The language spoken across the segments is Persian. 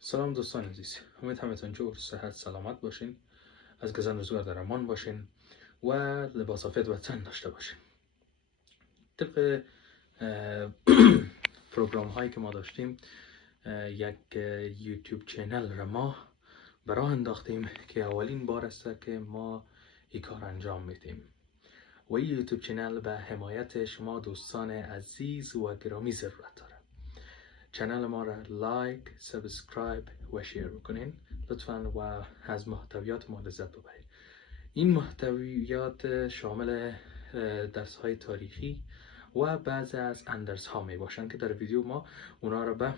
سلام دوستان عزیز، امید همتون جور صحت سلامت باشین، از گزند روزگار در امان باشین و لباس سفید و تن داشته باشین. طبق پروگرام هایی که ما داشتیم، یک یوتیوب چینل را ما برای انداختیم که اولین بار است که ما این کار انجام میدیم و این یوتیوب چینل به حمایت شما دوستان عزیز و گرامی ضرورت داره. چنل ما را لایک، سابسکرایب و شیر بکنین لطفاً و از محتویات ما لذت ببرید. این محتویات شامل درس های تاریخی و بعضی از اندرس ها می باشند که در ویدیو ما اونا را به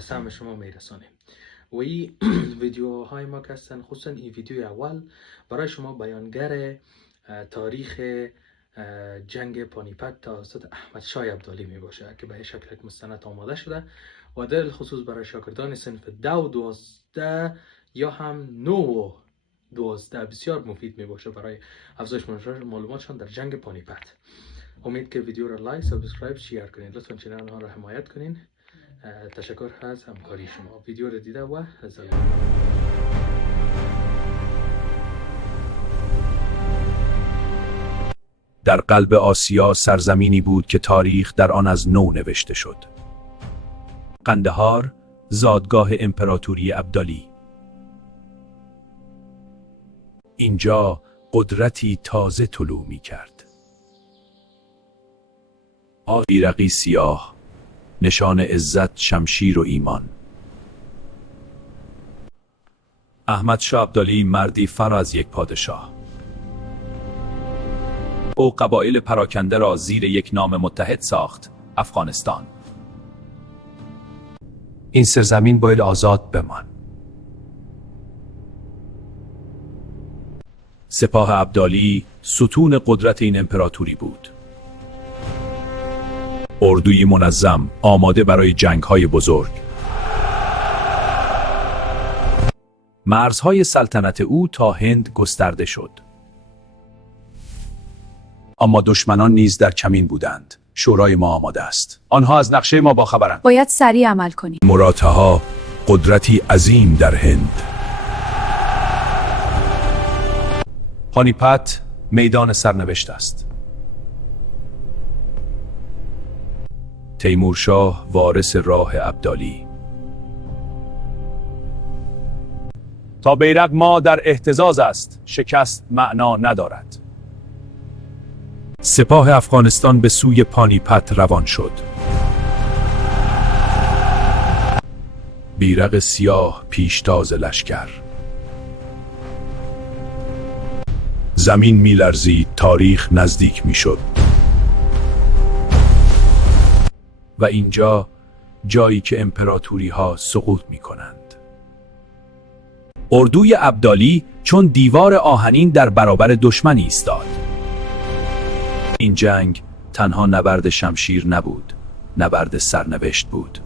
سهم شما می رسانیم و این ویدیوهای ما که هستن، خصوصا این ویدیو اول برای شما بیانگر تاریخ جنگ پانیپت توسط احمد شاه ابدالی می باشه که به شکل مستند آماده شده و در خصوص برای شاگردان صنف 10 و 12 یا هم 9 و 12 بسیار مفید می باشه برای افزایش معلوماتشان در جنگ پانیپت. امید که ویدیو را لایک، سابسکرایب، شیر کنین. لطفاً چنل ها را حمایت کنین. تشکر از همکاری شما. ویدیو را دیده و لذت در قلب آسیا سرزمینی بود که تاریخ در آن از نو نوشته شد. قندهار، زادگاه امپراتوری ابدالی. اینجا قدرتی تازه طلوع می کرد. بیرقی سیاه، نشان عزت، شمشیر و ایمان. احمد شاه ابدالی مردی فرا از یک پادشاه. او قبایل پراکنده را زیر یک نام متحد ساخت، افغانستان. این سرزمین باید آزاد بمان. سپاه ابدالی ستون قدرت این امپراتوری بود. اردوی منظم آماده برای جنگ‌های بزرگ. مرزهای سلطنت او تا هند گسترده شد. اما دشمنان نیز در کمین بودند. شورای ما آماده است. آنها از نقشه ما باخبرند. باید سریع عمل کنیم. مراتها قدرتی عظیم در هند. پانیپت میدان سرنوشت است. تیمورشاه وارث راه ابدالی. تا بیرق ما در اهتزاز است، شکست معنا ندارد. سپاه افغانستان به سوی پانیپت روان شد. بیرق سیاه پیشتاز لشکر. زمین می‌لرزید، تاریخ نزدیک می‌شد. و اینجا جایی که امپراتوری ها سقوط می‌کنند. اردوی ابدالی چون دیوار آهنین در برابر دشمن ایستاد. این جنگ تنها نبرد شمشیر نبود، نبرد سرنوشت بود.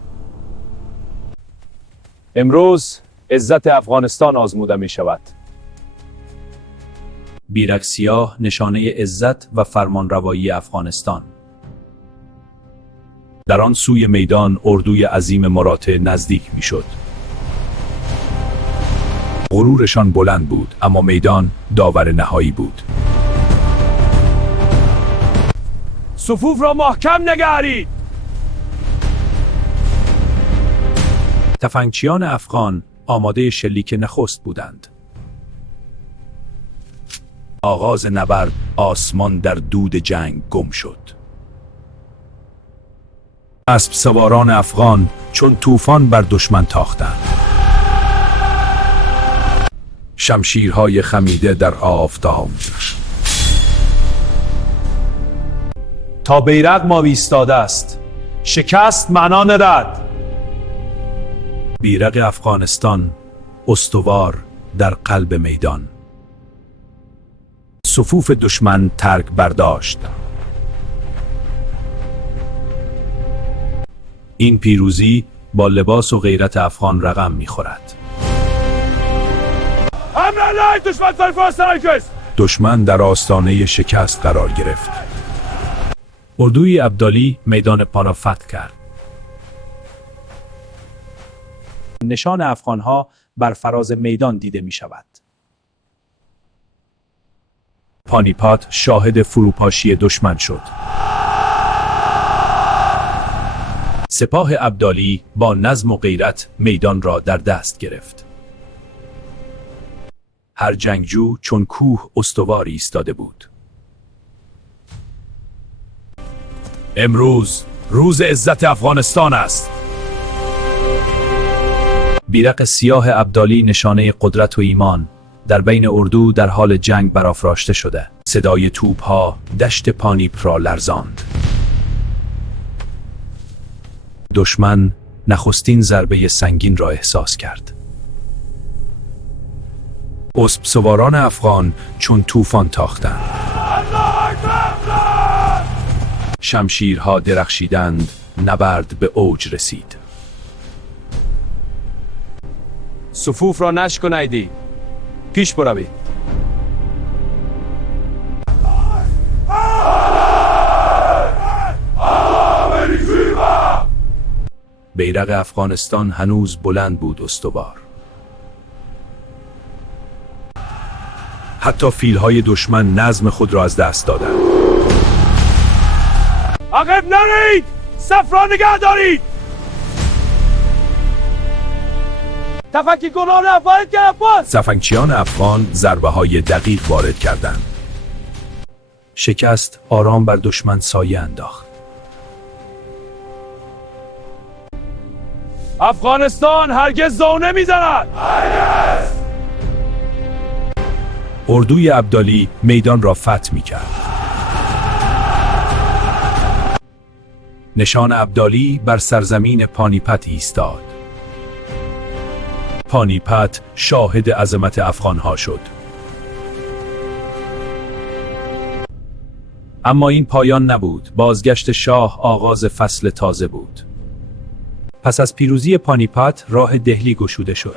امروز عزت افغانستان آزموده می شود. بیرق سیاه نشانه عزت و فرمانروایی افغانستان. در آن سوی میدان اردوی عظیم مراتع نزدیک می شد. غرورشان بلند بود، اما میدان داور نهایی بود. صفوف را محکم نگهدارید. تفنگچیان افغان آماده شلیک نخست بودند. آغاز نبرد، آسمان در دود جنگ گم شد. اسب سواران افغان چون طوفان بر دشمن تاختند. شمشیرهای خمیده در آفتاب. تا بیرق ما ایستاده است، شکست معنا ندارد. بیرق افغانستان استوار در قلب میدان. صفوف دشمن ترک برداشت. این پیروزی با لباس و غیرت افغان رقم می‌خورد. دشمن در آستانه شکست قرار گرفت. اردوی ابدالی میدان پانا فتح کرد. نشان افغانها بر فراز میدان دیده می شود. پانیپات شاهد فروپاشی دشمن شد. سپاه ابدالی با نظم و غیرت میدان را در دست گرفت. هر جنگجو چون کوه استوار ایستاده بود. امروز روز عزت افغانستان است. بیرق سیاه ابدالی نشانه قدرت و ایمان در بین اردو در حال جنگ برافراشته شده. صدای توپ‌ها دشت پانیپ را لرزاند. دشمن نخستین ضربه سنگین را احساس کرد. اسب سواران افغان چون طوفان تاختند. شمشیرها درخشیدند، نبرد به اوج رسید. صفوف را نشکنیدی، پیش بروید. بیرق افغانستان هنوز بلند بود استوار. حتی فیلهای دشمن نظم خود را از دست دادند. عقب نرید! صف را نگه دارید! تفنگ گلان وارد کردند! سفنگچیان افغان ضربه‌های دقیق وارد کردند. شکست آرام بر دشمن سایه انداخت. افغانستان هرگز زانو نمیزند! اردوی ابدالی میدان را فتح می‌کرد. نشان ابدالی بر سرزمین پانیپت ایستاد. پانیپت شاهد عظمت افغانها شد. اما این پایان نبود. بازگشت شاه آغاز فصل تازه بود. پس از پیروزی پانیپت راه دهلی گشوده شد.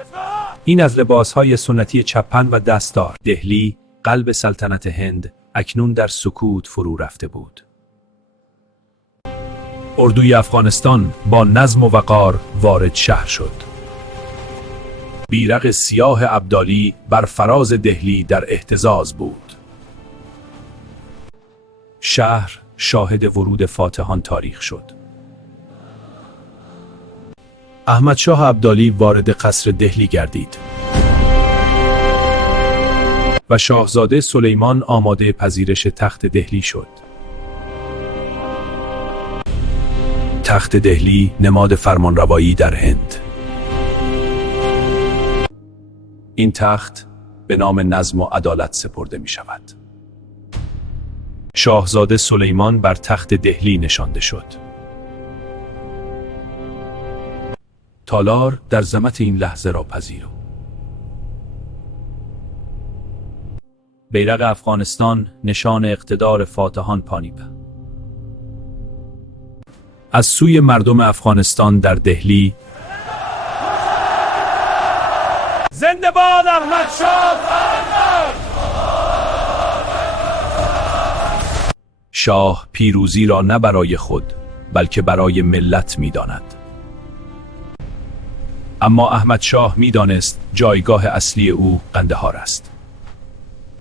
این از لباسهای سنتی چپن و دستار. دهلی، قلب سلطنت هند، اکنون در سکوت فرو رفته بود. اردوی افغانستان با نظم و وقار وارد شهر شد. بیرق سیاه ابدالی بر فراز دهلی در اهتزاز بود. شهر شاهد ورود فاتحان تاریخ شد. احمد شاه ابدالی وارد قصر دهلی گردید و شاهزاده سلیمان آماده پذیرش تخت دهلی شد. تخت دهلی نماد فرمانروایی در هند. این تخت به نام نظم و عدالت سپرده می شود. شاهزاده سلیمان بر تخت دهلی نشانده شد. تالار در ضمت این لحظه را پذیرو. بیرق افغانستان نشان اقتدار فاتحان پانیپت. از سوی مردم افغانستان در دهلی زنده باد احمد شاه! شاه پیروزی را نه برای خود بلکه برای ملت می‌داند. اما احمد شاه می‌دانست جایگاه اصلی او قندهار است.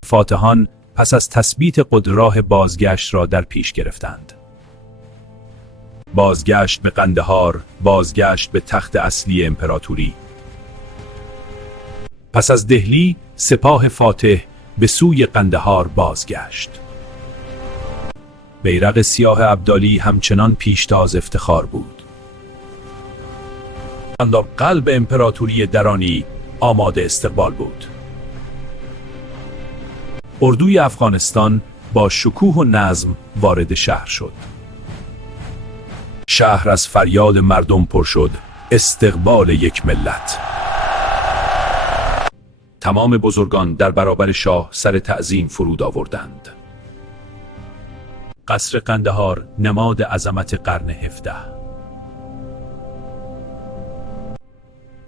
فاتحان پس از تثبیت قدرت راه بازگشت را در پیش گرفتند. بازگشت به قندهار، بازگشت به تخت اصلی امپراتوری. پس از دهلی سپاه فاتح به سوی قندهار بازگشت. بیرق سیاه ابدالی همچنان پیشتاز افتخار بود. اندر قلب امپراتوری درانی آماده استقبال بود. اردوی افغانستان با شکوه و نظم وارد شهر شد. شهر از فریاد مردم پر شد. استقبال یک ملت. تمام بزرگان در برابر شاه سر تعظیم فرود آوردند. قصر قندهار نماد عظمت قرن 17.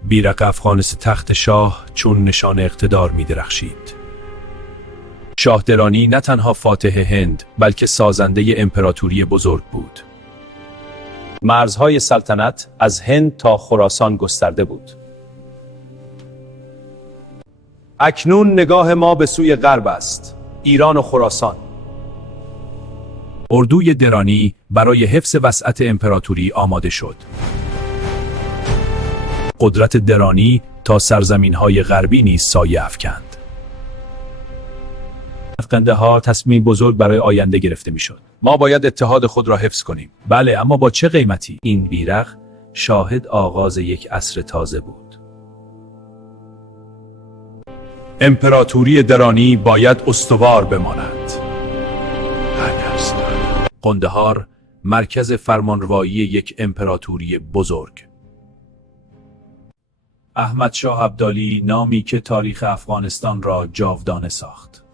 بیرق افغانستان تخت شاه چون نشان اقتدار می درخشید. شاه درانی نه تنها فاتح هند بلکه سازنده امپراتوری بزرگ بود. مرزهای سلطنت از هند تا خراسان گسترده بود. اکنون نگاه ما به سوی غرب است، ایران و خراسان. اردوی درانی برای حفظ وسعت امپراتوری آماده شد. قدرت درانی تا سرزمین‌های غربی نیز سایه افکند. قندهار تصمیم بزرگ برای آینده گرفته میشد. ما باید اتحاد خود را حفظ کنیم. بله، اما با چه قیمتی؟ این بیرق شاهد آغاز یک عصر تازه بود. امپراتوری درانی باید استوار بماند. قندهار مرکز فرمانروایی یک امپراتوری بزرگ. احمد شاه ابدالی، نامی که تاریخ افغانستان را جاودانه ساخت.